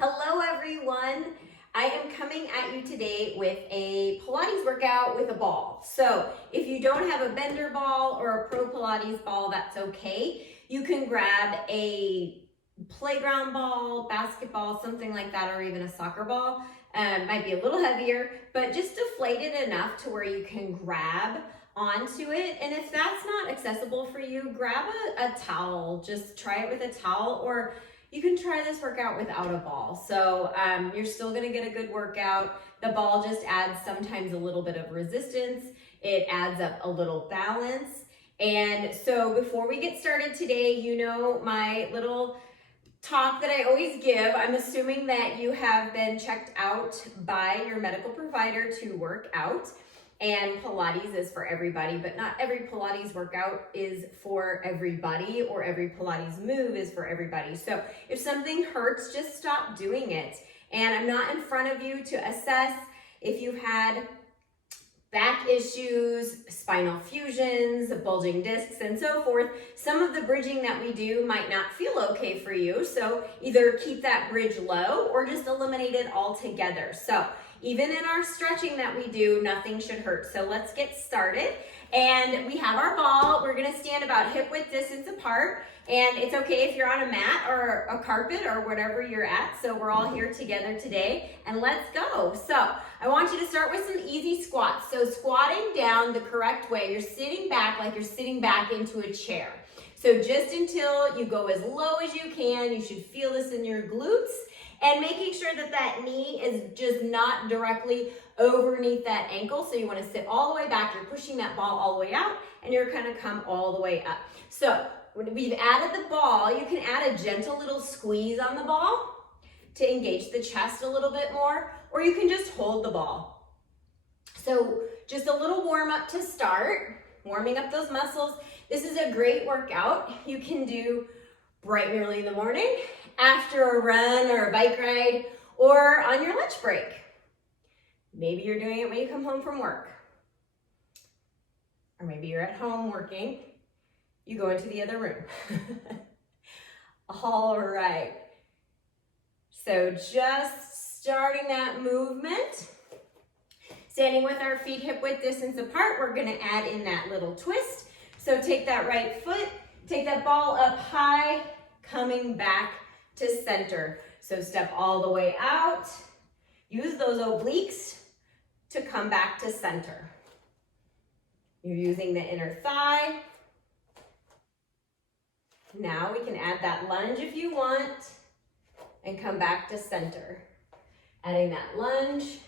Hello everyone. I am coming at you today with a Pilates workout with a ball. So if you don't have a bender ball or a pro Pilates ball, that's okay. You can grab a playground ball, basketball, something like that, or even a soccer ball. Might be a little heavier, but just deflate it enough to where you can grab onto it. And if that's not accessible for you, grab a towel. Just try it with a towel, or you can try this workout without a ball. So you're still gonna get a good workout. The ball just adds sometimes a little bit of resistance. It adds up a little balance. And so before we get started today, you know my little talk that I always give. I'm assuming that you have been checked out by your medical provider to work out. And Pilates is for everybody, but not every Pilates workout is for everybody, or every Pilates move is for everybody. So if something hurts, just stop doing it. And I'm not in front of you to assess if you've had back issues, spinal fusions, bulging discs, and so forth. Some of the bridging that we do might not feel okay for you. So either keep that bridge low or just eliminate it altogether. So even in our stretching that we do, nothing should hurt. So let's get started. And we have our ball. We're gonna stand about hip width distance apart. And it's okay if you're on a mat or a carpet or whatever you're at. So we're all here together today, and let's go. So I want you to start with some easy squats. So squatting down the correct way, you're sitting back like you're sitting back into a chair. So just until you go as low as you can, you should feel this in your glutes, and making sure that that knee is just not directly underneath that ankle. So you want to sit all the way back, you're pushing that ball all the way out, and you're gonna come all the way up. So when we've added the ball, you can add a gentle little squeeze on the ball to engage the chest a little bit more, or you can just hold the ball. So just a little warm up to start, warming up those muscles. This is a great workout you can do bright and early in the morning, after a run or a bike ride, or on your lunch break. Maybe you're doing it when you come home from work. Or maybe you're at home working. You go into the other room. All right. So just starting that movement. Standing with our feet hip width distance apart, we're gonna add in that little twist. So take that right foot, take that ball up high, coming back to center. So step all the way out. Use those obliques to come back to center. You're using the inner thigh. Now we can add that lunge if you want, and come back to center. Adding that lunge,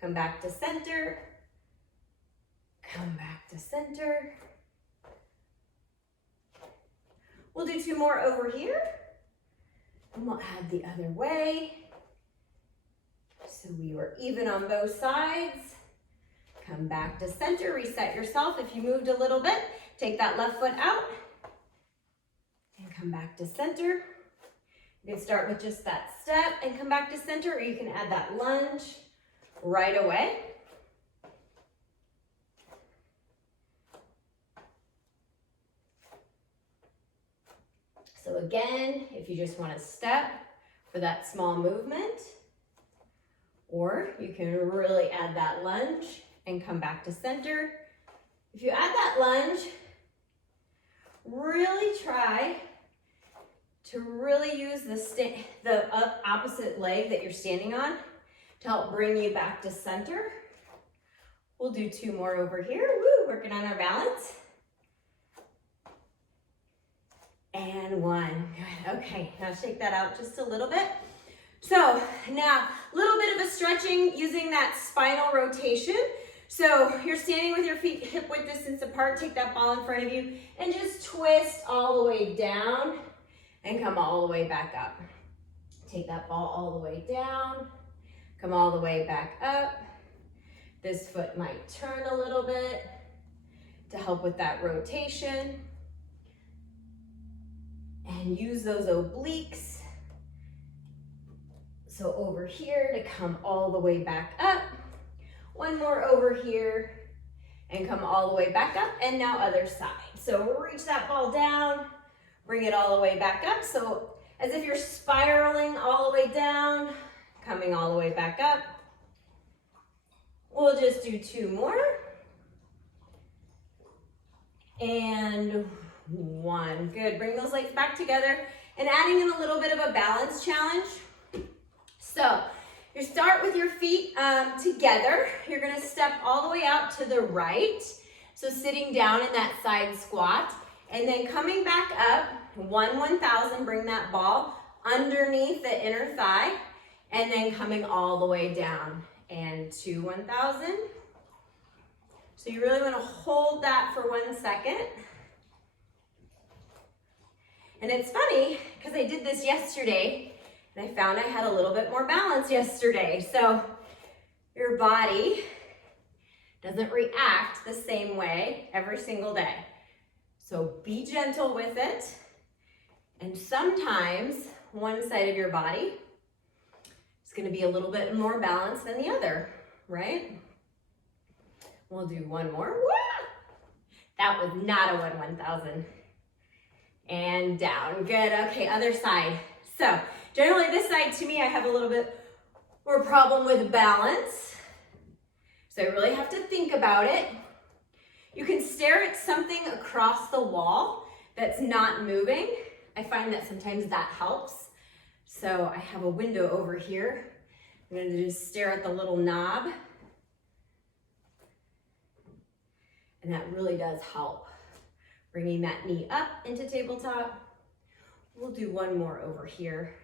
come back to center, come back to center. We'll do two more over here, and we'll add the other way. So we were even on both sides. Come back to center, reset yourself. If you moved a little bit, take that left foot out, and come back to center. You can start with just that step and come back to center, or you can add that lunge right away. So again, if you just want to step for that small movement, or you can really add that lunge and come back to center. If you add that lunge, really try to really use the opposite leg that you're standing on to help bring you back to center. We'll do two more over here. Woo, working on our balance. And one. Good. Okay, now shake that out just a little bit. So now a little bit of a stretching using that spinal rotation. So you're standing with your feet hip width distance apart. Take that ball in front of you and just twist all the way down and come all the way back up. Take that ball all the way down, come all the way back up. This foot might turn a little bit to help with that rotation. And use those obliques. So over here to come all the way back up. One more over here and come all the way back up, and now other side. So reach that ball down, bring it all the way back up. So as if you're spiraling all the way down, coming all the way back up. We'll just do 2 more. And 1. Good. Bring those legs back together and adding in a little bit of a balance challenge. So you start with your feet together. You're going to step all the way out to the right. So sitting down in that side squat and then coming back up, 1,000, bring that ball underneath the inner thigh and then coming all the way down and 2 1,000. So you really want to hold that for 1 second. And it's funny because I did this yesterday and I found I had a little bit more balance yesterday. So your body doesn't react the same way every single day. So be gentle with it. And sometimes one side of your body is going to be a little bit more balanced than the other, right? We'll do 1 more. That was not a 1,000. And down. Good. Okay, other side. So generally this side, to me, I have a little bit more problem with balance. So I really have to think about it. You can stare at something across the wall that's not moving. I find that sometimes that helps. So I have a window over here. I'm going to just stare at the little knob. And that really does help. Bringing that knee up into tabletop. We'll do 1 more over here.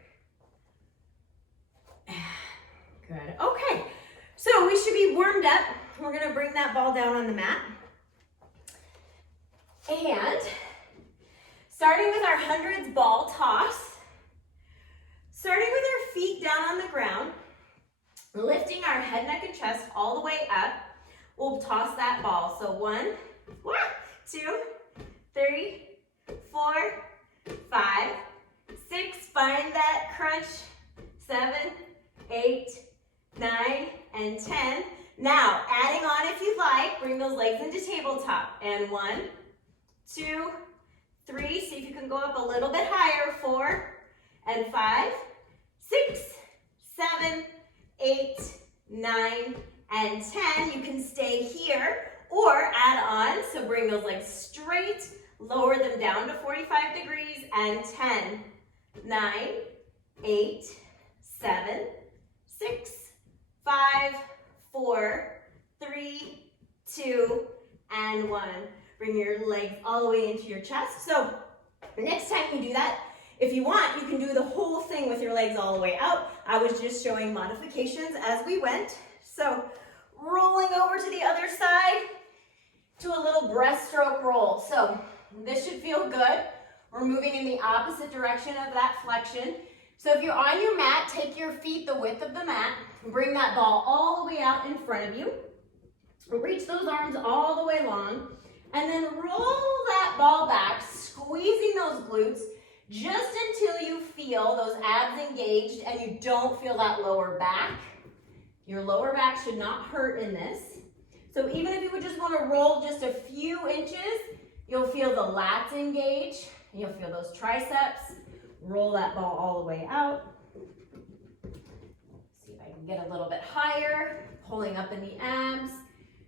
Good. Okay, so we should be warmed up. We're going to bring that ball down on the mat. And starting with our hundreds ball toss, starting with our feet down on the ground, lifting our head, neck, and chest all the way up, we'll toss that ball. So 1, 2, 3, 4, 5, 6, find that crunch, 7, 8, 9, and 10. Now, adding on if you like, bring those legs into tabletop. And 1, 2, 3, see if you can go up a little bit higher, 4, and 5, 6, 7, 8, 9, and 10. You can stay here or add on, so bring those legs straight, lower them down to 45 degrees, and 10, 9, 8, 7, 6, 5, 4, 3, 2, and 1. Bring your legs all the way into your chest. So the next time you do that, if you want, you can do the whole thing with your legs all the way out. I was just showing modifications as we went. So rolling over to the other side to a little breaststroke roll. So this should feel good. We're moving in the opposite direction of that flexion. So if you're on your mat, take your feet the width of the mat, bring that ball all the way out in front of you. Reach those arms all the way long, and then roll that ball back, squeezing those glutes just until you feel those abs engaged and you don't feel that lower back. Your lower back should not hurt in this. So even if you would just want to roll just a few inches, you'll feel the lats engage, and you'll feel those triceps. Roll that ball all the way out. See if I can get a little bit higher, pulling up in the abs,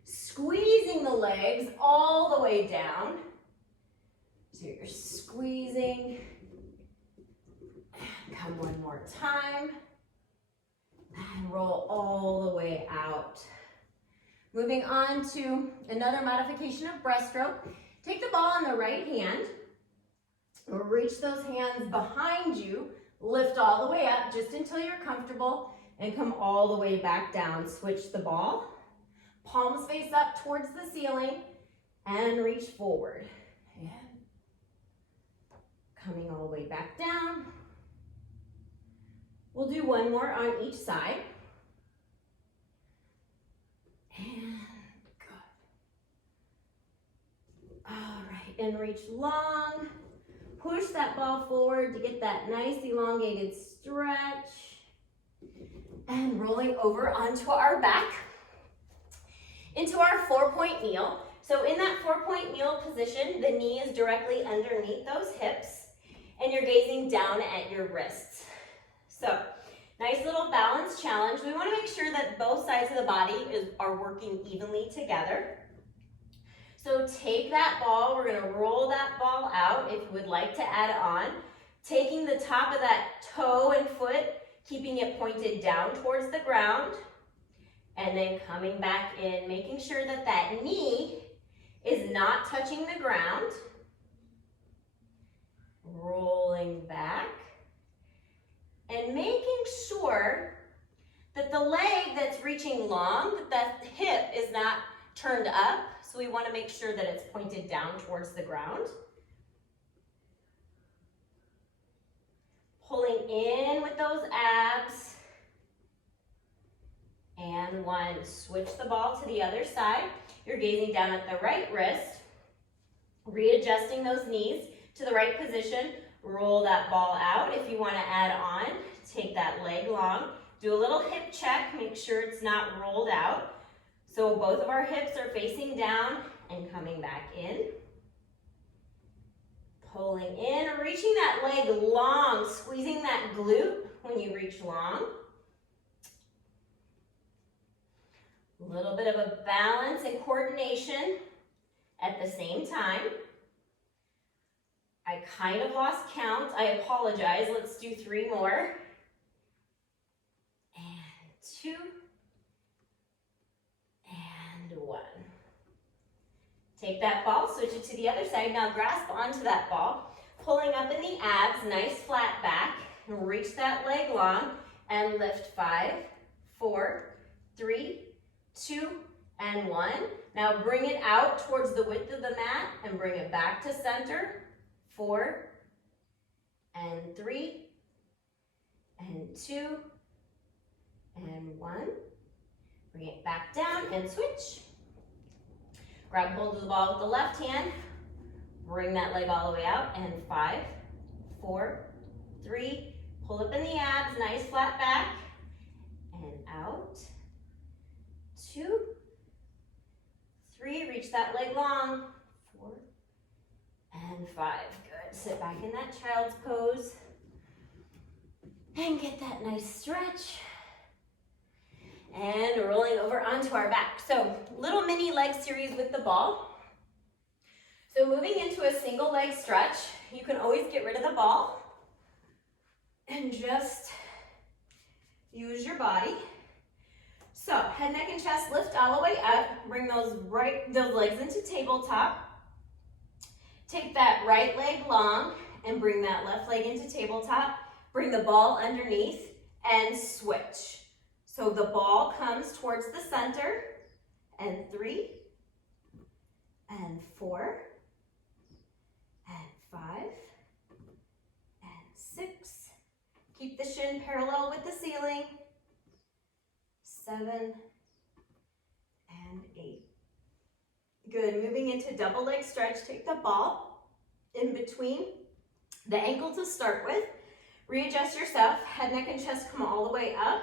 squeezing the legs all the way down. So you're squeezing. Come 1 more time. And roll all the way out. Moving on to another modification of breaststroke. Take the ball in the right hand. Reach those hands behind you. Lift all the way up just until you're comfortable and come all the way back down. Switch the ball. Palms face up towards the ceiling and reach forward. And coming all the way back down. We'll do 1 more on each side. And good. All right, and reach long. Push that ball forward to get that nice elongated stretch. And rolling over onto our back. Into our 4-point kneel. So in that 4-point kneel position, the knee is directly underneath those hips. and you're gazing down at your wrists. So, nice little balance challenge. We want to make sure that both sides of the body are working evenly together. So take that ball, we're going to roll that ball out if you would like to add on. Taking the top of that toe and foot, keeping it pointed down towards the ground, and then coming back in, making sure that that knee is not touching the ground. Rolling back, and making sure that the leg that's reaching long, that the hip is not turned up. So we want to make sure that it's pointed down towards the ground. Pulling in with those abs. And one, switch the ball to the other side. You're gazing down at the right wrist, readjusting those knees to the right position. Roll that ball out. If you want to add on, take that leg long. Do a little hip check, make sure it's not rolled out. So both of our hips are facing down and coming back in. Pulling in, reaching that leg long, squeezing that glute when you reach long. A little bit of a balance and coordination at the same time. I kind of lost count. I apologize. Let's do 3 more. And 2. And 1. Take that ball, switch it to the other side. Now grasp onto that ball, pulling up in the abs, nice flat back, and reach that leg long, and lift 5, 4, 3, 2, and 1. Now bring it out towards the width of the mat, and bring it back to center. 4, and 3, and 2, and 1. Bring it back down and switch. Grab hold of the ball with the left hand. Bring that leg all the way out. And 5, 4, 3. Pull up in the abs. Nice flat back. And out. 2, 3. Reach that leg long. 4, and 5. Good. Sit back in that child's pose. And get that nice stretch. And rolling over onto our back. So little mini leg series with the ball. So moving into a single leg stretch, you can always get rid of the ball and just use your body. So head, neck, and chest lift all the way up. Bring those legs into tabletop. Take that right leg long and bring that left leg into tabletop. Bring the ball underneath and switch. So the ball comes towards the center, and 3, and 4, and 5, and 6. Keep the shin parallel with the ceiling. 7, and 8. Good, moving into double leg stretch. Take the ball in between the ankle to start with. Readjust yourself, head, neck, and chest come all the way up.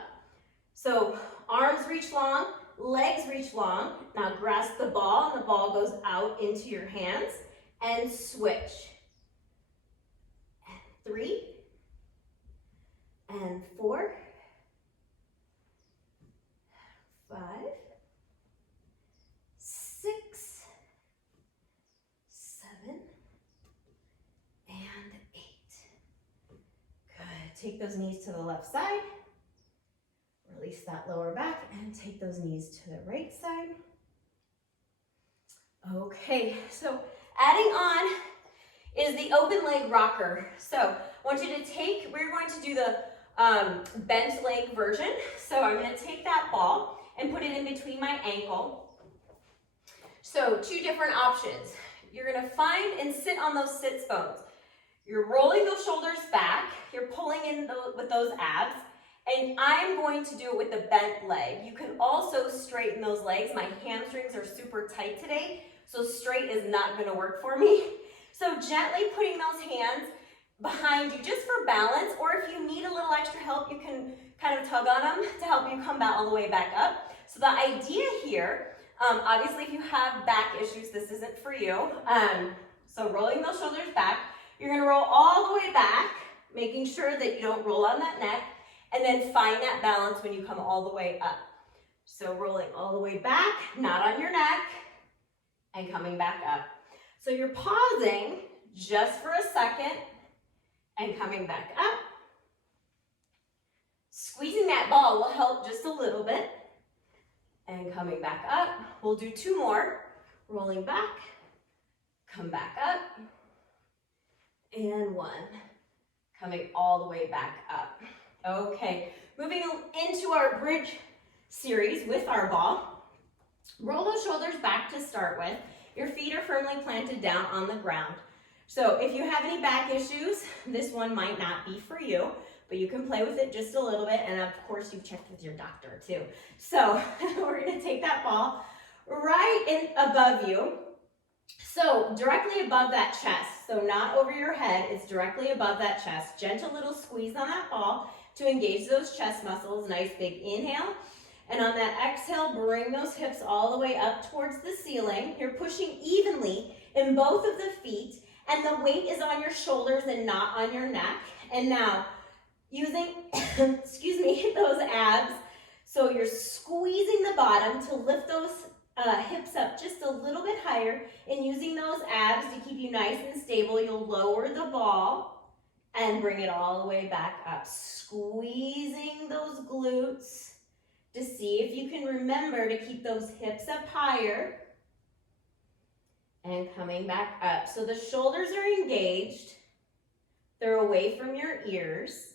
So arms reach long, legs reach long. Now grasp the ball, and the ball goes out into your hands, and switch. And 3, and 4, 5, 6, 7, and 8. Good. Take those knees to the left side. Release that lower back and take those knees to the right side. Okay, so adding on is the open leg rocker. So I want you to take, we're going to do the bent leg version. So I'm going to take that ball and put it in between my ankle. So 2 different options. You're going to find and sit on those sits bones. You're rolling those shoulders back. You're pulling in with those abs. And I'm going to do it with the bent leg. You can also straighten those legs. My hamstrings are super tight today, so straight is not going to work for me. So gently putting those hands behind you just for balance, or if you need a little extra help, you can kind of tug on them to help you come back all the way back up. So the idea here, obviously if you have back issues, this isn't for you. So rolling those shoulders back, You're gonna roll all the way back, making sure that you don't roll on that neck, and then find that balance when you come all the way up. So rolling all the way back, not on your neck, and coming back up. So you're pausing just for a second and coming back up. Squeezing that ball will help just a little bit. And coming back up. We'll do 2 more. Rolling back, come back up, and 1. Coming all the way back up. Okay, moving into our bridge series with our ball. Roll those shoulders back to start with. Your feet are firmly planted down on the ground. So if you have any back issues, this one might not be for you, but you can play with it just a little bit, and of course you've checked with your doctor too. So we're gonna take that ball right in above you. So directly above that chest, so not over your head, it's directly above that chest. Gentle little squeeze on that ball to engage those chest muscles. Nice big inhale. And on that exhale, bring those hips all the way up towards the ceiling. You're pushing evenly in both of the feet, and the weight is on your shoulders and not on your neck. And now, using, excuse me, those abs, so you're squeezing the bottom to lift those hips up just a little bit higher, and using those abs to keep you nice and stable, you'll lower the ball and bring it all the way back up, squeezing those glutes to see if you can remember to keep those hips up higher and coming back up. So the shoulders are engaged, they're away from your ears.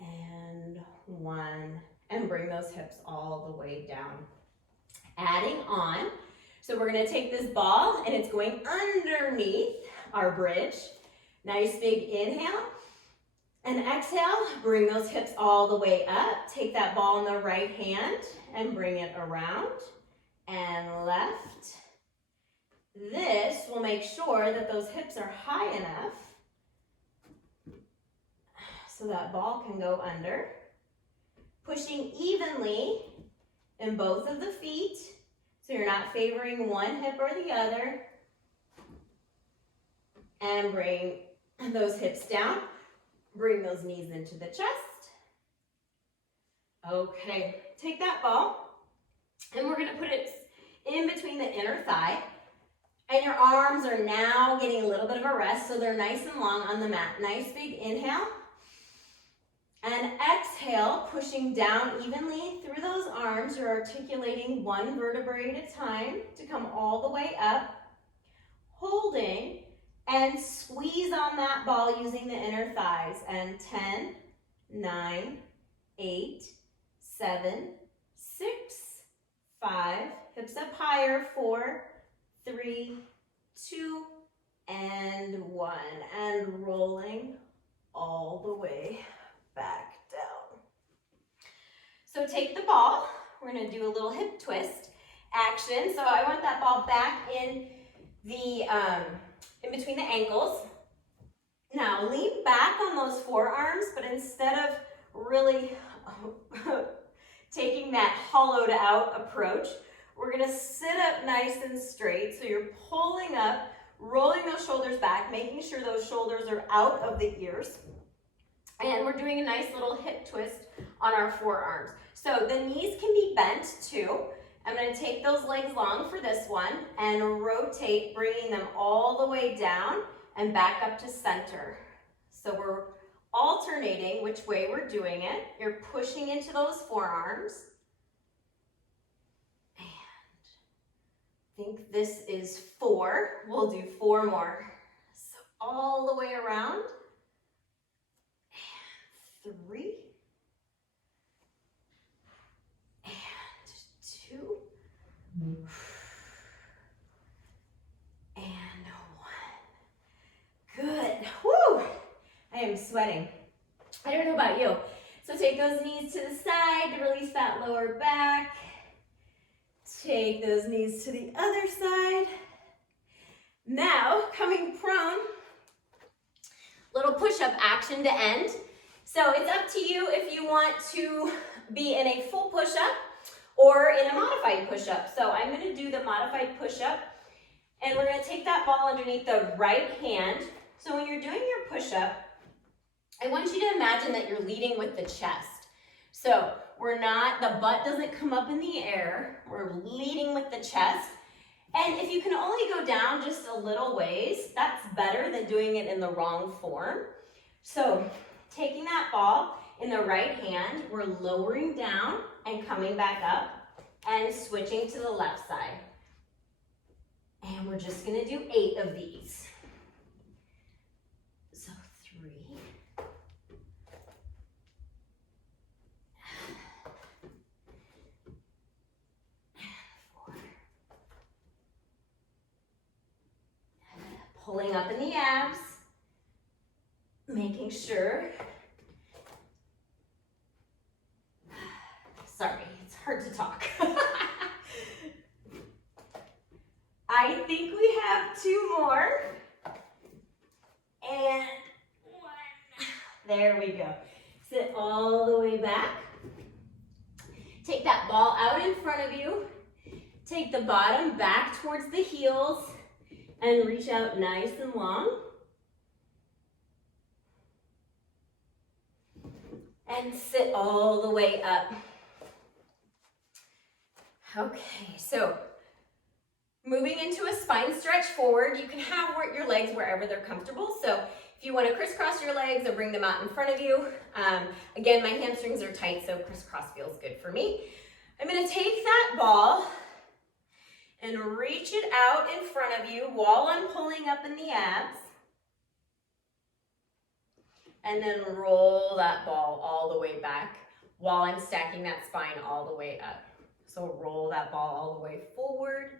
And 1, and bring those hips all the way down. Adding on, so we're gonna take this ball and it's going underneath our bridge. Nice big inhale. And exhale, bring those hips all the way up. Take that ball in the right hand and bring it around and left. This will make sure that those hips are high enough so that ball can go under. Pushing evenly in both of the feet, so you're not favoring one hip or the other. And bring those hips down. Bring those knees into the chest. Okay, take that ball, and we're gonna put it in between the inner thigh. And your arms are now getting a little bit of a rest, so they're nice and long on the mat. Nice big inhale. And exhale, pushing down evenly through those arms. You're articulating 1 vertebrae at a time to come all the way up. Holding and squeeze on that ball using the inner thighs. And 10, 9, 8, 7, 6, 5. Hips up higher. 4, 3, 2, and 1. And rolling all the way back down. So take the ball. We're going to do a little hip twist action. So I want that ball back in the in between the ankles. Now lean back on those forearms, but instead of really taking that hollowed out approach, we're going to sit up nice and straight. So you're pulling up, rolling those shoulders back, making sure those shoulders are out of the ears. And we're doing a nice little hip twist on our forearms. So the knees can be bent too. I'm going to take those legs long for this one and rotate, bringing them all the way down and back up to center. So we're alternating which way we're doing it. You're pushing into those forearms. And I think this is 4. We'll do 4 more. So all the way around. 3 and 2 and 1. Good. Woo! I am sweating. I don't know about you. So take those knees to the side to release that lower back. Take those knees to the other side. Now, coming prone, little push-up action to end. So it's up to you if you want to be in a full push-up or in a modified push-up. So I'm going to do the modified push-up, And we're gonna take that ball underneath the right hand. So when you're doing your push-up, I want you to imagine that you're leading with the chest. So the butt doesn't come up in the air. We're leading with the chest. And if you can only go down just a little ways, that's better than doing it in the wrong form. So taking that ball in the right hand, we're lowering down and coming back up and switching to the left side. And we're just gonna do 8 of these. So 3. Pulling up in the abs, making sure. Sorry, it's hard to talk. I think we have 2 more. And 1. There we go. Sit all the way back. Take that ball out in front of you. Take the bottom back towards the heels and reach out nice and long. And sit all the way up. Okay, so moving into a spine stretch forward, you can have your legs wherever they're comfortable. So if you want to crisscross your legs or bring them out in front of you, again, my hamstrings are tight, so crisscross feels good for me. I'm going to take that ball and reach it out in front of you while I'm pulling up in the abs. And then roll that ball all the way back while I'm stacking that spine all the way up. So roll that ball all the way forward.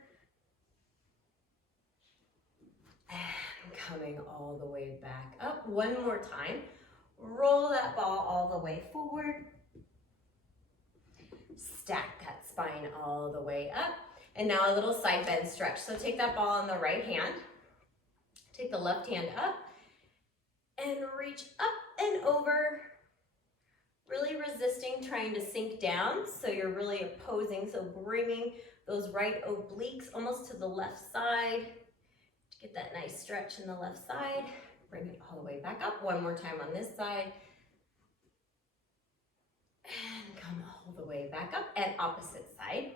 And coming all the way back up. One more time. Roll that ball all the way forward. Stack that spine all the way up. And now a little side bend stretch. So take that ball in the right hand. Take the left hand up. And reach up and over. Really resisting trying to sink down. So you're really opposing. So bringing those right obliques almost to the left side. To get that nice stretch in the left side. Bring it all the way back up. One more time on this side. And come all the way back up. And opposite side.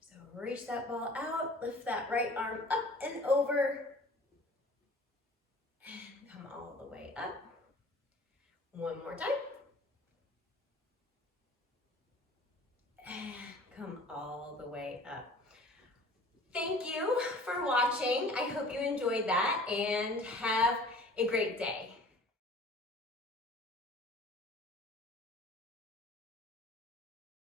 So reach that ball out. Lift that right arm up and over. And come all the way up. One more time. And come all the way up. Thank you for watching. I hope you enjoyed that and have a great day.